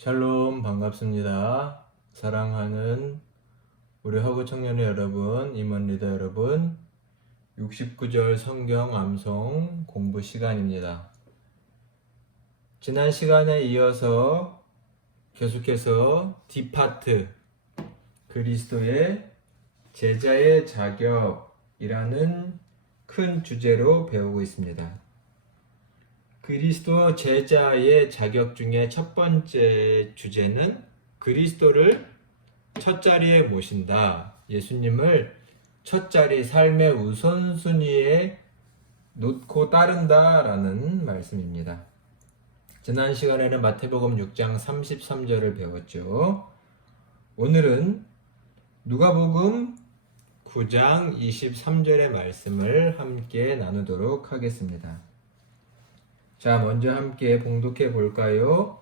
샬롬 반갑습니다. 사랑하는 우리 허구 청년의 여러분, 임원 리더 여러분, 69절 성경 암송 공부 시간입니다. 지난 시간에 이어서 계속해서 D파트 그리스도의 제자의 자격이라는 큰 주제로 배우고 있습니다. 그리스도 제자의 자격 중에 첫 번째 주제는 그리스도를 첫 자리에 모신다. 예수님을 첫 자리 삶의 우선순위에 놓고 따른다 라는 말씀입니다. 지난 시간에는 마태복음 6장 33절을 배웠죠. 오늘은 누가복음 9장 23절의 말씀을 함께 나누도록 하겠습니다. 자, 먼저 함께 봉독해 볼까요?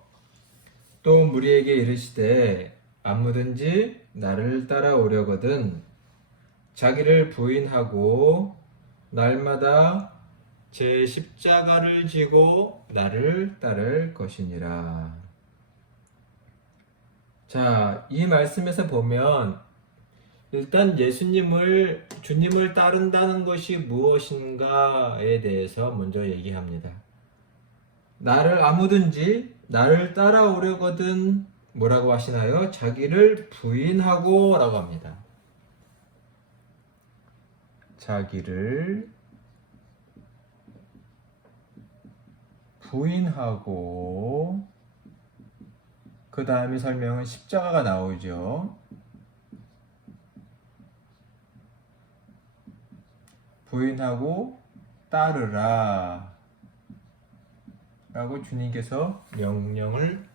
또 무리에게 이르시되 아무든지 나를 따라오려거든 자기를 부인하고 날마다 제 십자가를 지고 나를 따를 것이니라. 자, 이 말씀에서 보면 일단 주님을 따른다는 것이 무엇인가에 대해서 먼저 얘기합니다. 아무든지 나를 따라오려거든 뭐라고 하시나요? 자기를 부인하고 라고 합니다. 자기를 부인하고 그 다음에 설명은 십자가가 나오죠. 부인하고 따르라 라고 주님께서 명령을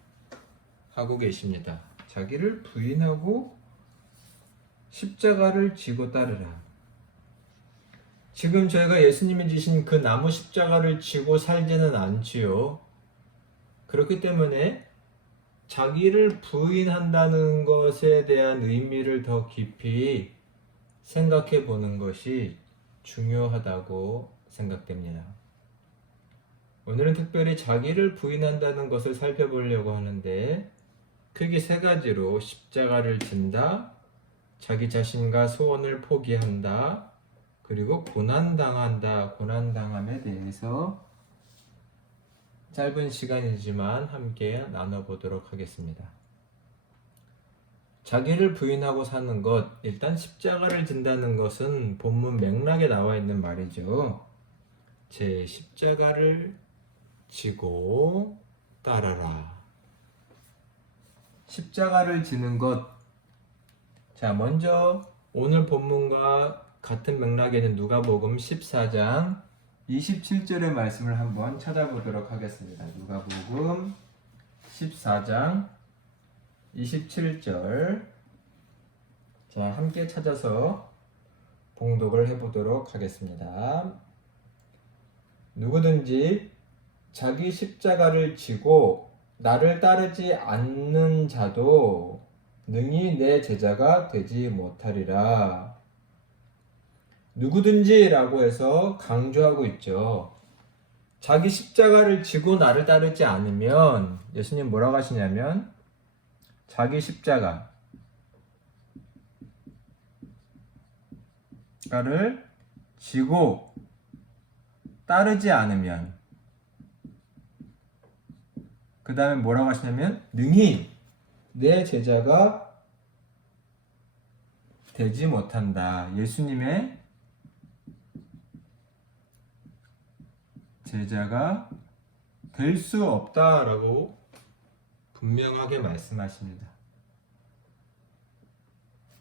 하고 계십니다. 자기를 부인하고 십자가를 지고 따르라. 지금 저희가 예수님이 지신 그 나무 십자가를 지고 살지는 않지요. 그렇기 때문에 자기를 부인한다는 것에 대한 의미를 더 깊이 생각해 보는 것이 중요하다고 생각됩니다. 오늘은 특별히 자기를 부인한다는 것을 살펴보려고 하는데 크게 세 가지로 십자가를 진다, 자기 자신과 소원을 포기한다, 그리고 고난당한다, 고난당함에 대해서 짧은 시간이지만 함께 나눠보도록 하겠습니다. 자기를 부인하고 사는 것, 일단 십자가를 진다는 것은 본문 맥락에 나와 있는 말이죠. 제 십자가를 지고 따라라. 십자가를 지는 것. 자, 먼저 오늘 본문과 같은 맥락에 있는 누가복음 14장 27절의 말씀을 한번 찾아보도록 하겠습니다. 누가복음 14장 27절. 자, 함께 찾아서 봉독을 해보도록 하겠습니다. 누구든지 자기 십자가를 지고 나를 따르지 않는 자도 능히 내 제자가 되지 못하리라. 누구든지 라고 해서 강조하고 있죠. 자기 십자가를 지고 나를 따르지 않으면 예수님 뭐라고 하시냐면 자기 십자가를 지고 따르지 않으면 그 다음에 뭐라고 하시냐면 능히 내 제자가 되지 못한다. 예수님의 제자가 될 수 없다라고 분명하게 말씀하십니다.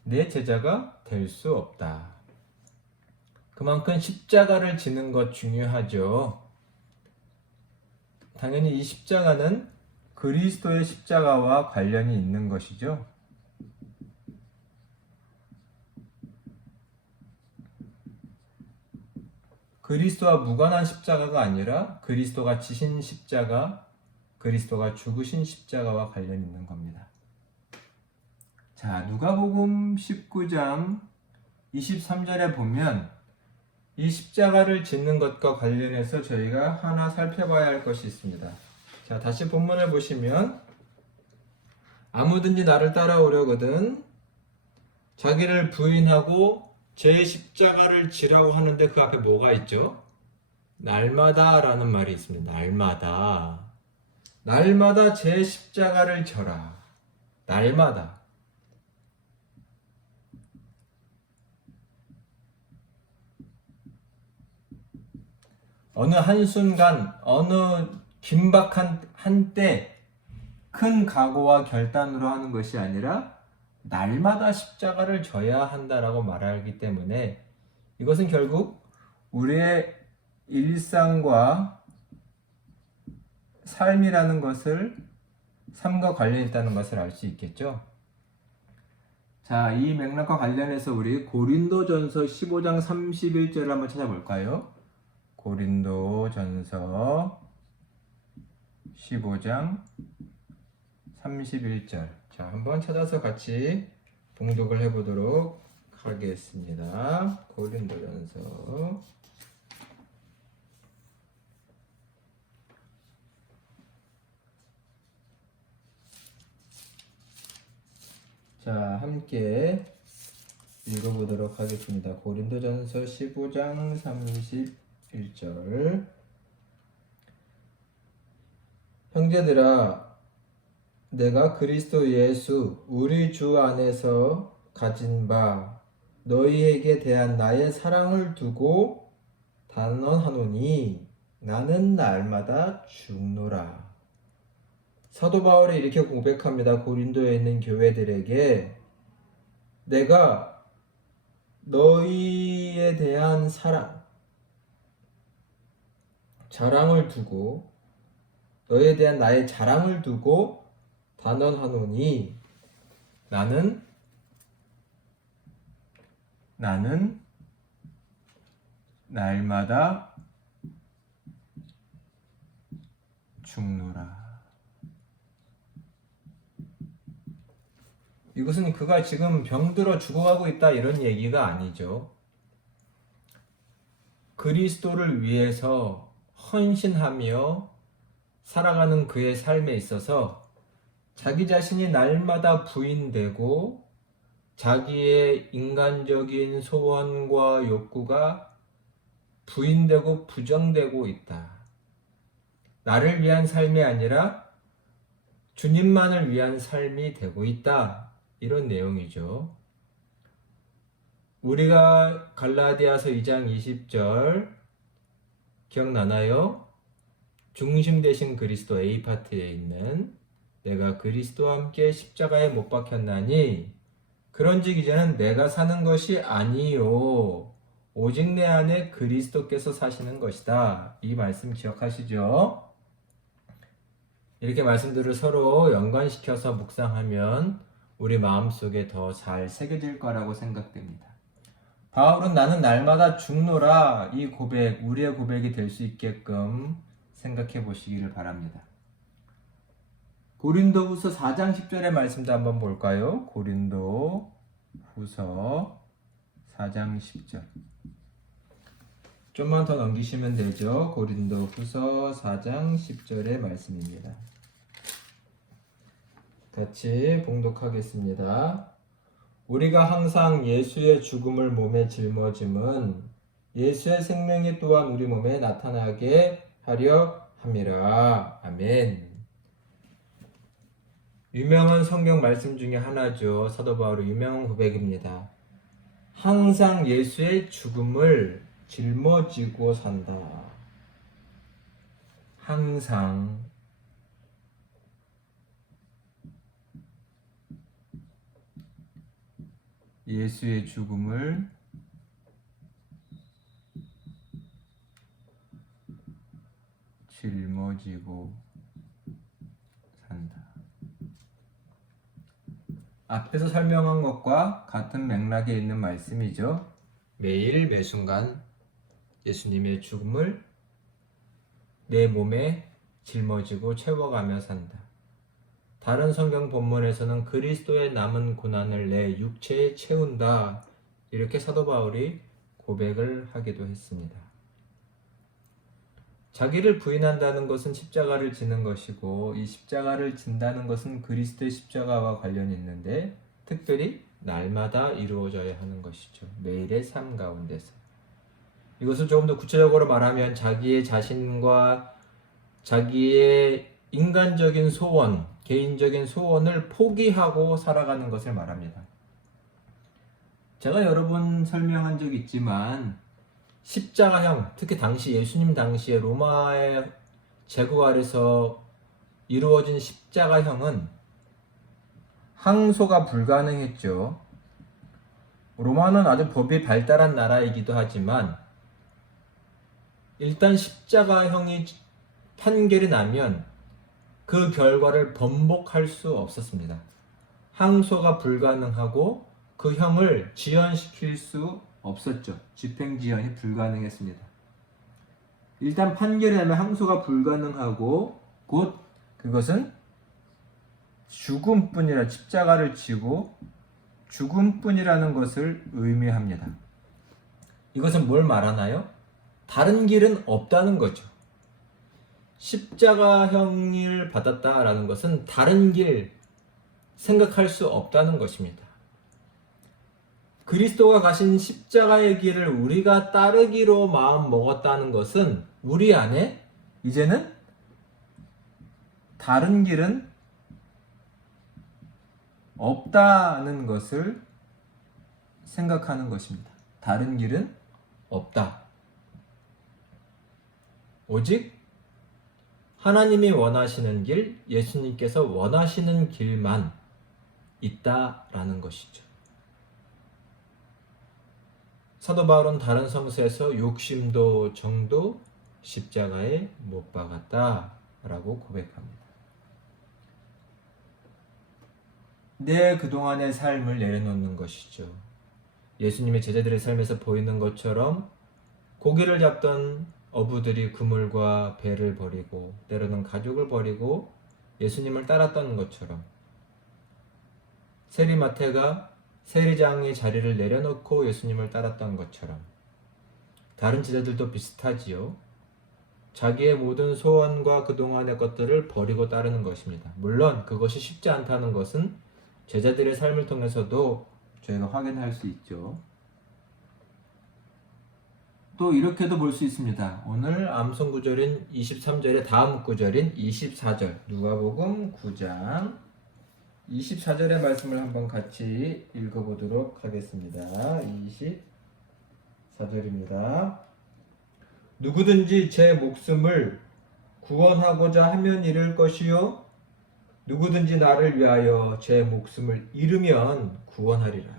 내 제자가 될 수 없다. 그만큼 십자가를 지는 것 중요하죠. 당연히 이 십자가는 그리스도의 십자가와 관련이 있는 것이죠. 그리스도와 무관한 십자가가 아니라 그리스도가 지신 십자가, 그리스도가 죽으신 십자가와 관련이 있는 겁니다. 자, 누가복음 19장 23절에 보면 이 십자가를 짓는 것과 관련해서 저희가 하나 살펴봐야 할 것이 있습니다. 자, 다시 본문을 보시면 아무든지 나를 따라오려거든 자기를 부인하고 제 십자가를 지라고 하는데 그 앞에 뭐가 있죠? 날마다 라는 말이 있습니다. 날마다. 날마다 제 십자가를 져라. 날마다. 어느 한순간, 어느 긴박한 한때 큰 각오와 결단으로 하는 것이 아니라 날마다 십자가를 져야 한다라고 말하기 때문에 이것은 결국 우리의 일상과 삶이라는 것을 삶과 관련이 있다는 것을 알 수 있겠죠. 자, 이 맥락과 관련해서 우리 고린도전서 15장 31절을 한번 찾아볼까요? 고린도전서 15장 31절. 자, 한번 찾아서 같이 봉독을 해보도록 하겠습니다. 고린도전서. 자, 함께 읽어보도록 하겠습니다. 고린도전서 15장 31절. 형제들아, 내가 그리스도 예수 우리 주 안에서 가진 바 너희에게 대한 나의 사랑을 두고 단언하노니 나는 날마다 죽노라. 사도 바울이 이렇게 고백합니다. 고린도에 있는 교회들에게 내가 너희에 대한 자랑을 두고 너희에 대한 나의 자랑을 두고 단언하노니 나는 날마다 죽노라. 이것은 그가 지금 병들어 죽어가고 있다 이런 얘기가 아니죠. 그리스도를 위해서 헌신하며 살아가는 그의 삶에 있어서 자기 자신이 날마다 부인되고 자기의 인간적인 소원과 욕구가 부인되고 부정되고 있다. 나를 위한 삶이 아니라 주님만을 위한 삶이 되고 있다. 이런 내용이죠. 우리가 갈라디아서 2장 20절 기억나나요? 중심 되신 그리스도 A파트에 있는 내가 그리스도와 함께 십자가에 못 박혔나니 그런즉 이제는 내가 사는 것이 아니요 오직 내 안에 그리스도께서 사시는 것이다. 이 말씀 기억하시죠? 이렇게 말씀들을 서로 연관시켜서 묵상하면 우리 마음속에 더 잘 새겨질 거라고 생각됩니다. 바울은 나는 날마다 죽노라 이 고백, 우리의 고백이 될 수 있게끔 생각해 보시기를 바랍니다. 고린도후서 4장 10절의 말씀도 한번 볼까요? 고린도후서 4장 10절. 좀만 더 넘기시면 되죠. 고린도후서 4장 10절의 말씀입니다. 같이 봉독하겠습니다. 우리가 항상 예수의 죽음을 몸에 짊어짐은 예수의 생명이 또한 우리 몸에 나타나게 하려 함이라. 아멘. 유명한 성경 말씀 중에 하나죠. 사도 바울의 유명한 고백입니다. 항상 예수의 죽음을 짊어지고 산다. 항상 예수의 죽음을 짊어지고 산다. 앞에서 설명한 것과 같은 맥락에 있는 말씀이죠. 매일 매순간 예수님의 죽음을 내 몸에 짊어지고 채워가며 산다. 다른 성경 본문에서는 그리스도의 남은 고난을 내 육체에 채운다. 이렇게 사도 바울이 고백을 하기도 했습니다. 자기를 부인한다는 것은 십자가를 지는 것이고 이 십자가를 진다는 것은 그리스도의 십자가와 관련이 있는데 특별히 날마다 이루어져야 하는 것이죠. 매일의 삶 가운데서. 이것을 조금 더 구체적으로 말하면 자기의 자신과 자기의 인간적인 소원, 개인적인 소원을 포기하고 살아가는 것을 말합니다. 제가 여러 번 설명한 적이 있지만 십자가형, 특히 당시 예수님 당시에 로마의 제국 아래서 이루어진 십자가형은 항소가 불가능했죠. 로마는 아주 법이 발달한 나라이기도 하지만 일단 십자가형이 판결이 나면 그 결과를 번복할 수 없었습니다. 항소가 불가능하고 그 형을 지연시킬 수 없었죠. 집행지연이 불가능했습니다. 일단 판결이 나면 항소가 불가능하고 곧 그것은 죽음뿐이라 십자가를 지고 죽음뿐이라는 것을 의미합니다. 이것은 뭘 말하나요? 다른 길은 없다는 거죠. 십자가형을 받았다라는 것은 다른 길 생각할 수 없다는 것입니다. 그리스도가 가신 십자가의 길을 우리가 따르기로 마음 먹었다는 것은 우리 안에 이제는 다른 길은 없다는 것을 생각하는 것입니다. 다른 길은 없다. 오직 하나님이 원하시는 길, 예수님께서 원하시는 길만 있다라는 것이죠. 사도 바울은 다른 성서에서 욕심도 정도 십자가에 못 박았다라고 고백합니다. 내 그동안의 삶을 내려놓는 것이죠. 예수님의 제자들의 삶에서 보이는 것처럼 고기를 잡던 어부들이 그물과 배를 버리고 때로는 가족을 버리고 예수님을 따랐던 것처럼 세리마태가 세리장의 자리를 내려놓고 예수님을 따랐던 것처럼 다른 제자들도 비슷하지요. 자기의 모든 소원과 그동안의 것들을 버리고 따르는 것입니다. 물론 그것이 쉽지 않다는 것은 제자들의 삶을 통해서도 저희가 확인할 수 있죠. 또 이렇게도 볼 수 있습니다. 오늘 암송 구절인 23절의 다음 구절인 24절 누가복음 9장 24절의 말씀을 한번 같이 읽어보도록 하겠습니다. 24절입니다. 누구든지 제 목숨을 구원하고자 하면 잃을 것이요 누구든지 나를 위하여 제 목숨을 잃으면 구원하리라.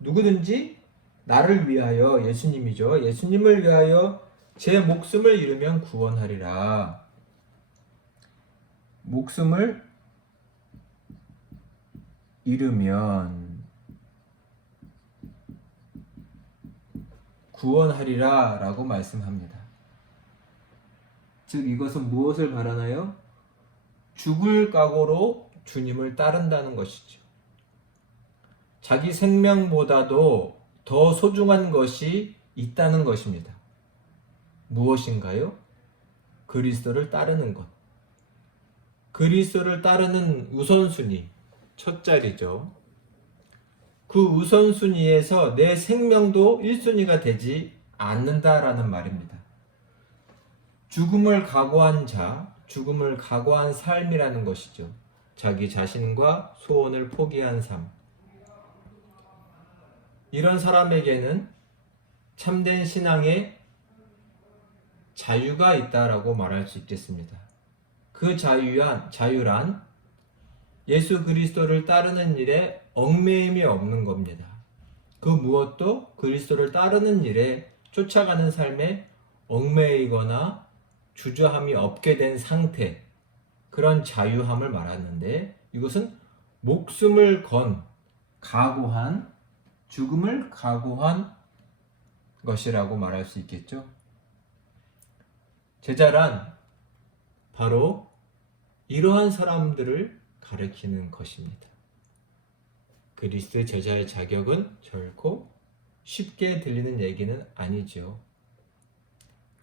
누구든지 나를 위하여, 예수님이죠. 예수님을 위하여 제 목숨을 잃으면 구원하리라. 목숨을 잃으면 구원하리라 라고 말씀합니다. 즉 이것은 무엇을 말하나요? 죽을 각오로 주님을 따른다는 것이죠. 자기 생명보다도 더 소중한 것이 있다는 것입니다. 무엇인가요? 그리스도를 따르는 것. 그리스도를 따르는 우선순위, 첫 자리죠. 그 우선순위에서 내 생명도 1순위가 되지 않는다라는 말입니다. 죽음을 각오한 자, 죽음을 각오한 삶이라는 것이죠. 자기 자신과 소원을 포기한 삶. 이런 사람에게는 참된 신앙에 자유가 있다라고 말할 수 있겠습니다. 그 자유란 예수 그리스도를 따르는 일에 얽매임이 없는 겁니다. 그 무엇도 그리스도를 따르는 일에 쫓아가는 삶에 얽매이거나 주저함이 없게 된 상태, 그런 자유함을 말하는데 이것은 목숨을 건, 각오한, 죽음을 각오한 것이라고 말할 수 있겠죠. 제자란 바로 이러한 사람들을 가리키는 것입니다. 그리스도의 제자의 자격은 결코 쉽게 들리는 얘기는 아니죠.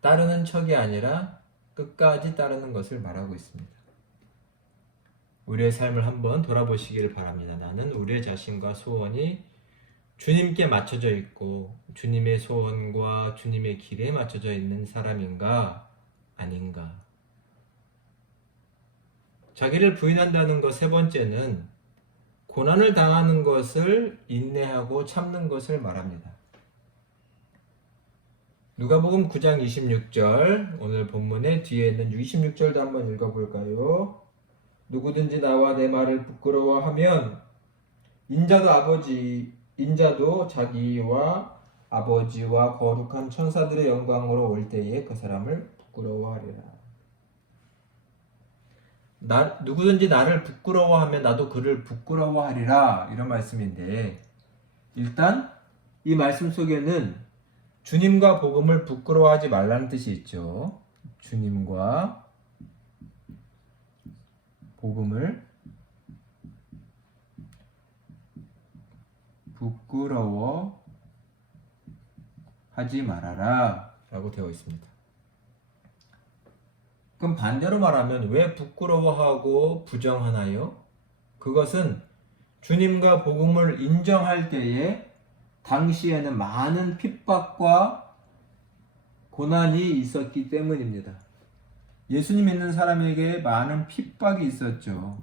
따르는 척이 아니라 끝까지 따르는 것을 말하고 있습니다. 우리의 삶을 한번 돌아보시기를 바랍니다. 나는 우리의 자신과 소원이 주님께 맞춰져 있고 주님의 소원과 주님의 길에 맞춰져 있는 사람인가 아닌가. 자기를 부인한다는 것 세 번째는 고난을 당하는 것을 인내하고 참는 것을 말합니다. 누가복음 9장 26절, 오늘 본문의 뒤에 있는 26절도 한번 읽어볼까요? 누구든지 나와 내 말을 부끄러워하면 인자도 자기와 아버지와 거룩한 천사들의 영광으로 올 때에 그 사람을 부끄러워하리라. 누구든지 나를 부끄러워하면 나도 그를 부끄러워하리라, 이런 말씀인데, 일단 이 말씀 속에는 주님과 복음을 부끄러워하지 말라는 뜻이 있죠. 주님과 복음을 부끄러워하지 말아라 라고 되어 있습니다. 그럼 반대로 말하면 왜 부끄러워하고 부정하나요? 그것은 주님과 복음을 인정할 때에 당시에는 많은 핍박과 고난이 있었기 때문입니다. 예수님 믿는 사람에게 많은 핍박이 있었죠.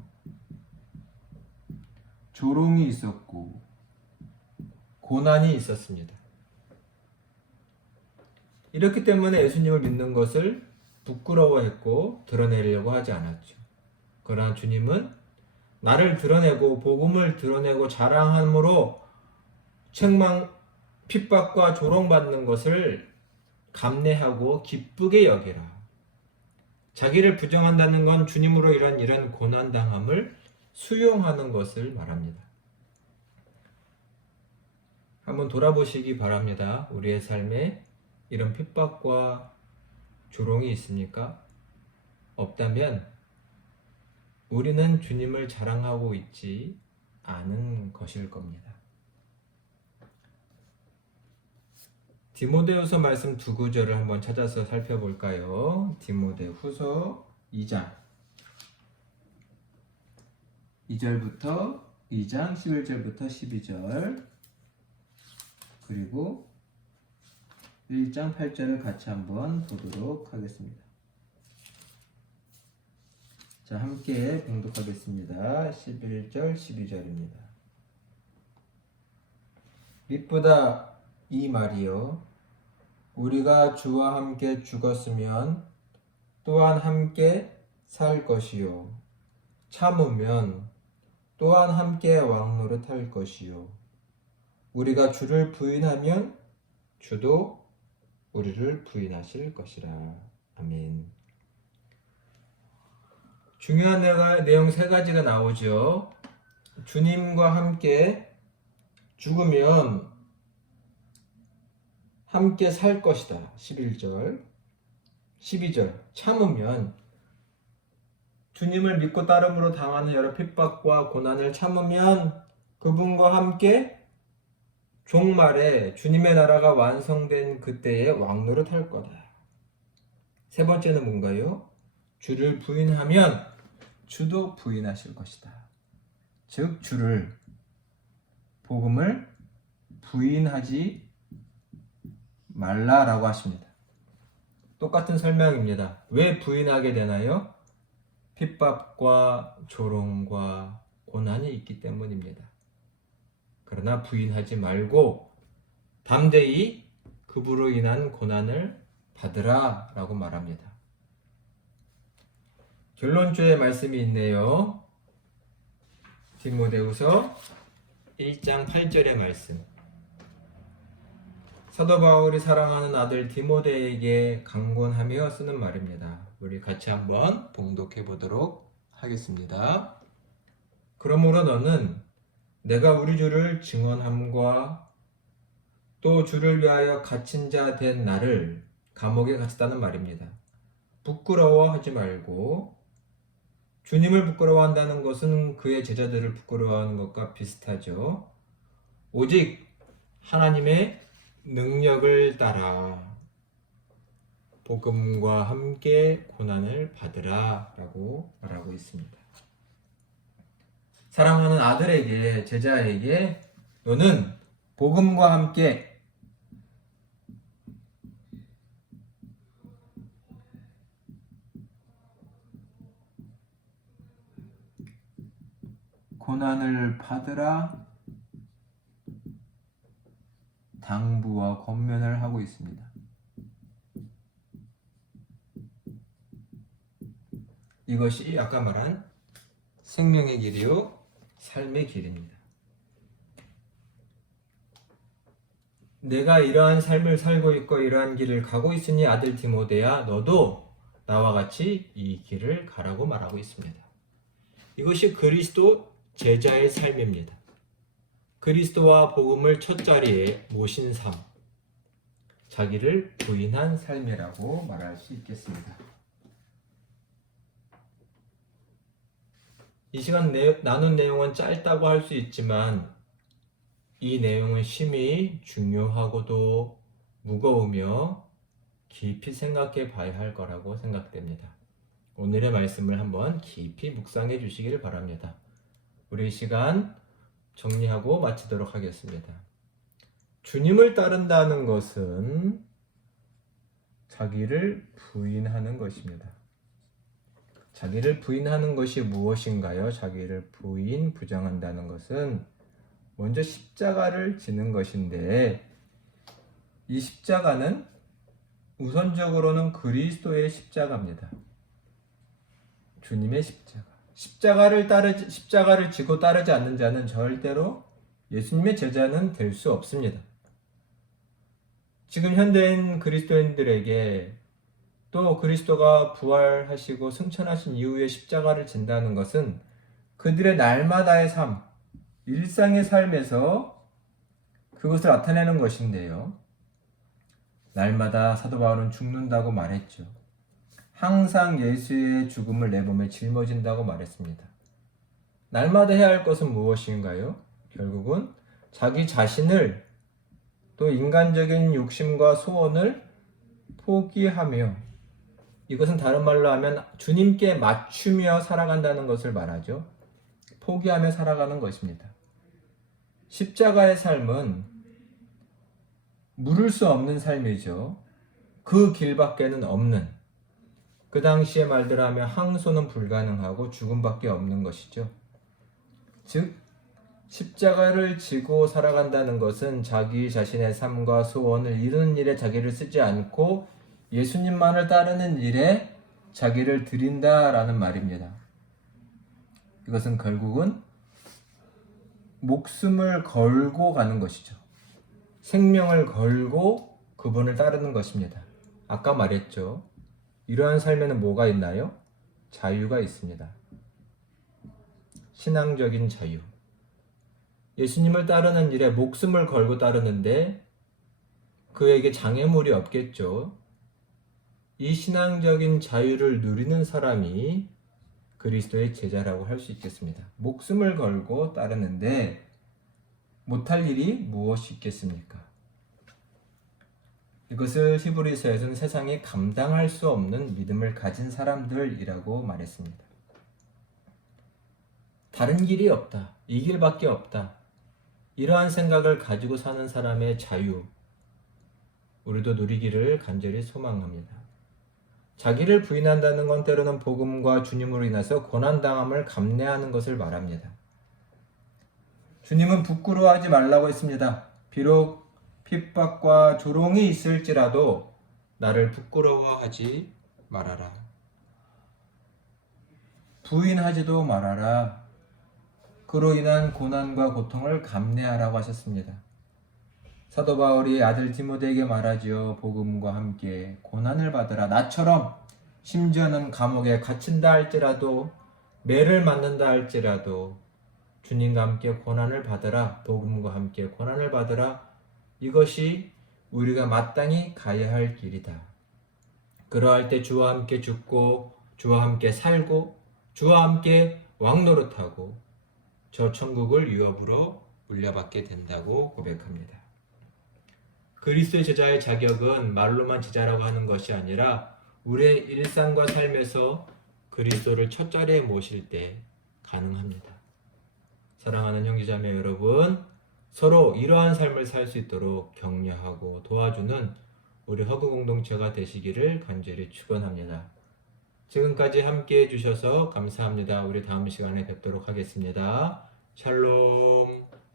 조롱이 있었고 고난이 있었습니다. 이렇기 때문에 예수님을 믿는 것을 부끄러워했고 드러내려고 하지 않았죠. 그러나 주님은 나를 드러내고 복음을 드러내고 자랑함으로 핍박과 조롱받는 것을 감내하고 기쁘게 여기라. 자기를 부정한다는 건 주님으로 이런 고난당함을 수용하는 것을 말합니다. 한번 돌아보시기 바랍니다. 우리의 삶에 이런 핍박과 조롱이 있습니까? 없다면 우리는 주님을 자랑하고 있지 않은 것일 겁니다. 디모데후서 말씀 두 구절을 한번 찾아서 살펴볼까요? 디모데후서 2장 2장 11절부터 12절, 그리고 1장 8절을 같이 한번 보도록 하겠습니다. 자, 함께 봉독하겠습니다. 11절, 12절입니다. 밑보다 이 말이요, 우리가 주와 함께 죽었으면 또한 함께 살 것이요, 참으면 또한 함께 왕노릇할 것이요, 우리가 주를 부인하면 주도 우리를 부인하실 것이라. 아멘. 중요한 내용 세 가지가 나오죠. 주님과 함께 죽으면 함께 살 것이다. 11절. 12절. 참으면 주님을 믿고 따름으로 당하는 여러 핍박과 고난을 참으면 그분과 함께 종말에 주님의 나라가 완성된 그때에 왕노릇할 거다. 세 번째는 뭔가요? 주를 부인하면 주도 부인하실 것이다. 즉 주를, 복음을 부인하지 말라라고 하십니다. 똑같은 설명입니다. 왜 부인하게 되나요? 핍박과 조롱과 고난이 있기 때문입니다. 그러나 부인하지 말고 담대히 그분으로 인한 고난을 받으라 라고 말합니다. 결론조의 말씀이 있네요. 디모데후서 1장 8절의 말씀. 사도 바울이 사랑하는 아들 디모데에게 강권하며 쓰는 말입니다. 우리 같이 한번 봉독해 보도록 하겠습니다. 그러므로 너는 내가 우리 주를 증언함과 또 주를 위하여 갇힌 자 된 나를 감옥에 갇혔다는 말입니다. 부끄러워하지 말고, 주님을 부끄러워한다는 것은 그의 제자들을 부끄러워하는 것과 비슷하죠. 오직 하나님의 능력을 따라 복음과 함께 고난을 받으라 라고 말하고 있습니다. 사랑하는 아들에게, 제자에게 너는 복음과 함께 고난을 받으라 당부와 권면을 하고 있습니다. 이것이 아까 말한 생명의 길이요 삶의 길입니다. 내가 이러한 삶을 살고 있고 이러한 길을 가고 있으니 아들 디모데야 너도 나와 같이 이 길을 가라고 말하고 있습니다. 이것이 그리스도 제자의 삶입니다. 그리스도와 복음을 첫 자리에 모신 삶, 자기를 부인한 삶이라고 말할 수 있겠습니다. 이 시간 나눈 내용은 짧다고 할 수 있지만 이 내용은 심히 중요하고도 무거우며 깊이 생각해 봐야 할 거라고 생각됩니다. 오늘의 말씀을 한번 깊이 묵상해 주시기를 바랍니다. 우리 시간 정리하고 마치도록 하겠습니다. 주님을 따른다는 것은 자기를 부인하는 것입니다. 자기를 부인하는 것이 무엇인가요? 자기를 부정한다는 것은 먼저 십자가를 지는 것인데 이 십자가는 우선적으로는 그리스도의 십자가입니다. 주님의 십자가를 지고 따르지 않는 자는 절대로 예수님의 제자는 될 수 없습니다. 지금 현대인 그리스도인들에게 또 그리스도가 부활하시고 승천하신 이후에 십자가를 진다는 것은 그들의 날마다의 삶, 일상의 삶에서 그것을 나타내는 것인데요. 날마다 사도 바울은 죽는다고 말했죠. 항상 예수의 죽음을 내 몸에 짊어진다고 말했습니다. 날마다 해야 할 것은 무엇인가요? 결국은 자기 자신을 또 인간적인 욕심과 소원을 포기하며 이것은 다른 말로 하면 주님께 맞추며 살아간다는 것을 말하죠. 포기하며 살아가는 것입니다. 십자가의 삶은 물을 수 없는 삶이죠. 그 길밖에는 없는, 그 당시의 말대로 하면 항소는 불가능하고 죽음밖에 없는 것이죠. 즉 십자가를 지고 살아간다는 것은 자기 자신의 삶과 소원을 이루는 일에 자기를 쓰지 않고 예수님만을 따르는 일에 자기를 드린다라는 말입니다. 이것은 결국은 목숨을 걸고 가는 것이죠. 생명을 걸고 그분을 따르는 것입니다. 아까 말했죠. 이러한 삶에는 뭐가 있나요? 자유가 있습니다. 신앙적인 자유. 예수님을 따르는 일에 목숨을 걸고 따르는데 그에게 장애물이 없겠죠. 이 신앙적인 자유를 누리는 사람이 그리스도의 제자라고 할 수 있겠습니다. 목숨을 걸고 따르는데 못할 일이 무엇이 있겠습니까? 이것을 히브리서에서는 세상에 감당할 수 없는 믿음을 가진 사람들이라고 말했습니다. 다른 길이 없다. 이 길밖에 없다. 이러한 생각을 가지고 사는 사람의 자유, 우리도 누리기를 간절히 소망합니다. 자기를 부인한다는 건 때로는 복음과 주님으로 인해서 고난당함을 감내하는 것을 말합니다. 주님은 부끄러워하지 말라고 했습니다. 비록 핍박과 조롱이 있을지라도 나를 부끄러워하지 말아라. 부인하지도 말아라. 그로 인한 고난과 고통을 감내하라고 하셨습니다. 사도 바울이 아들 디모데에게 말하지요. 복음과 함께 고난을 받으라. 나처럼 심지어는 감옥에 갇힌다 할지라도 매를 맞는다 할지라도 주님과 함께 고난을 받으라. 복음과 함께 고난을 받으라. 이것이 우리가 마땅히 가야 할 길이다. 그러할 때 주와 함께 죽고 주와 함께 살고 주와 함께 왕노릇하고 저 천국을 유업으로 물려받게 된다고 고백합니다. 그리스도의 제자의 자격은 말로만 제자라고 하는 것이 아니라 우리의 일상과 삶에서 그리스도를 첫 자리에 모실 때 가능합니다. 사랑하는 형제자매 여러분, 서로 이러한 삶을 살 수 있도록 격려하고 도와주는 우리 허그 공동체가 되시기를 간절히 축원합니다. 지금까지 함께 해주셔서 감사합니다. 우리 다음 시간에 뵙도록 하겠습니다. 샬롬.